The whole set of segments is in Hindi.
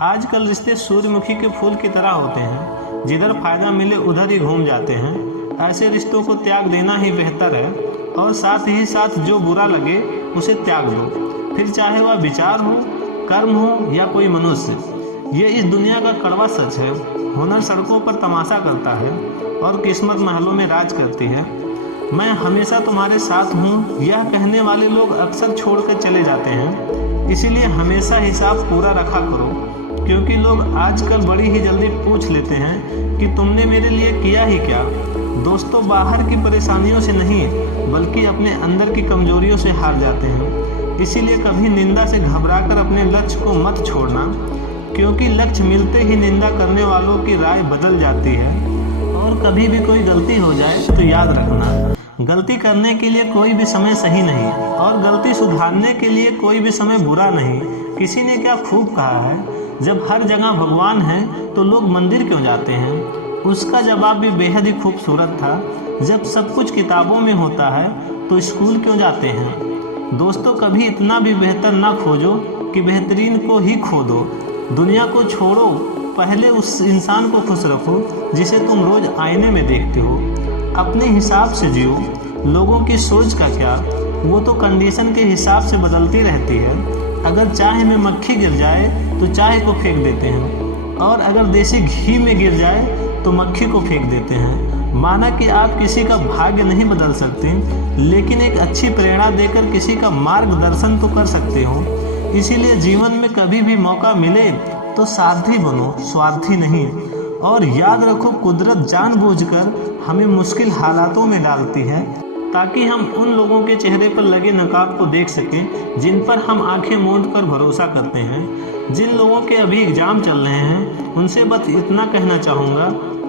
आजकल रिश्ते सूर्यमुखी के फूल की तरह होते हैं, जिधर फायदा मिले उधर ही घूम जाते हैं। ऐसे रिश्तों को त्याग देना ही बेहतर है और साथ ही साथ जो बुरा लगे उसे त्याग दो, फिर चाहे वह विचार हो, कर्म हो या कोई मनुष्य। ये इस दुनिया का कड़वा सच है। हुनर सड़कों पर तमाशा करता है और किस्मत महलों में राज करती है। मैं हमेशा तुम्हारे साथ हूँ, यह कहने वाले लोग अक्सर छोड़कर चले जाते हैं। इसीलिए हमेशा हिसाब पूरा रखा करो, क्योंकि लोग आजकल बड़ी ही जल्दी पूछ लेते हैं कि तुमने मेरे लिए किया ही क्या। दोस्तों बाहर की परेशानियों से नहीं, बल्कि अपने अंदर की कमजोरियों से हार जाते हैं। इसीलिए कभी निंदा से घबराकर अपने लक्ष्य को मत छोड़ना, क्योंकि लक्ष्य मिलते ही निंदा करने वालों की राय बदल जाती है। और कभी भी कोई गलती हो जाए तो याद रखना, गलती करने के लिए कोई भी समय सही नहीं और गलती सुधारने के लिए कोई भी समय बुरा नहीं। किसी ने क्या खूब कहा है, जब हर जगह भगवान है तो लोग मंदिर क्यों जाते हैं। उसका जवाब भी बेहद ही खूबसूरत था, जब सब कुछ किताबों में होता है तो स्कूल क्यों जाते हैं। दोस्तों कभी इतना भी बेहतर ना खोजो कि बेहतरीन को ही खो दो। दुनिया को छोड़ो, पहले उस इंसान को खुश रखो जिसे तुम रोज आईने में देखते हो। अपने हिसाब से जियो। लोगों की सोच का क्या, वो तो कंडीशन के हिसाब से बदलती रहती है। अगर चाय में मक्खी गिर जाए तो चाय को फेंक देते हैं, और अगर देसी घी में गिर जाए तो मक्खी को फेंक देते हैं। माना कि आप किसी का भाग्य नहीं बदल सकते, लेकिन एक अच्छी प्रेरणा देकर किसी का मार्गदर्शन तो कर सकते हो। इसीलिए जीवन में कभी भी मौका मिले तो सारथी बनो, स्वार्थी नहीं। और याद रखो, कुदरत जानबूझकर हमें मुश्किल हालातों में डालती है ताकि हम उन लोगों के चेहरे पर लगे नकाब को देख सकें जिन पर हम आंखें मूंद कर भरोसा करते हैं। जिन लोगों के अभी एग्जाम चल रहे हैं उनसे बस इतना कहना चाहूँगा,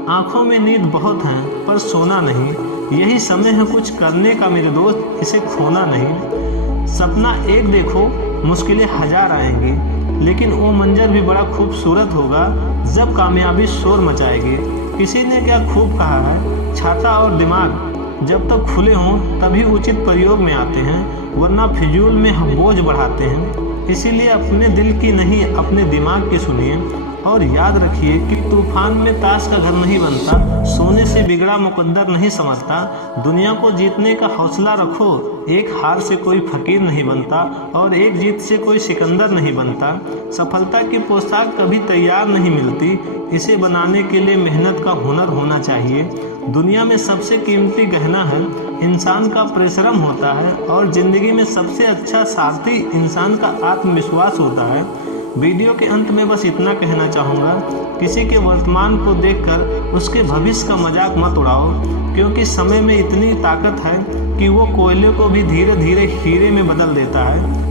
आंखों में नींद बहुत है पर सोना नहीं। यही समय है कुछ करने का मेरे दोस्त, इसे खोना नहीं। सपना एक देखो, मुश्किलें हजार आएंगी, लेकिन वो मंजर भी बड़ा खूबसूरत होगा जब कामयाबी शोर मचाएगी। किसी ने क्या खूब कहा है, छाता और दिमाग जब तक खुले हों तभी उचित प्रयोग में आते हैं, वरना फिजूल में हम बोझ बढ़ाते हैं। इसीलिए अपने दिल की नहीं, अपने दिमाग की सुनिए। और याद रखिए कि तूफान में ताश का घर नहीं बनता, सोने से बिगड़ा मुकद्दर नहीं समझता। दुनिया को जीतने का हौसला रखो, एक हार से कोई फकीर नहीं बनता और एक जीत से कोई सिकंदर नहीं बनता। सफलता की पोशाक कभी तैयार नहीं मिलती, इसे बनाने के लिए मेहनत का हुनर होना चाहिए। दुनिया में सबसे कीमती गहना है इंसान का परिश्रम होता है, और ज़िंदगी में सबसे अच्छा साथी इंसान का आत्मविश्वास होता है। वीडियो के अंत में बस इतना कहना चाहूँगा, किसी के वर्तमान को देखकर उसके भविष्य का मजाक मत उड़ाओ, क्योंकि समय में इतनी ताकत है कि वो कोयले को भी धीरे धीरे हीरे में बदल देता है।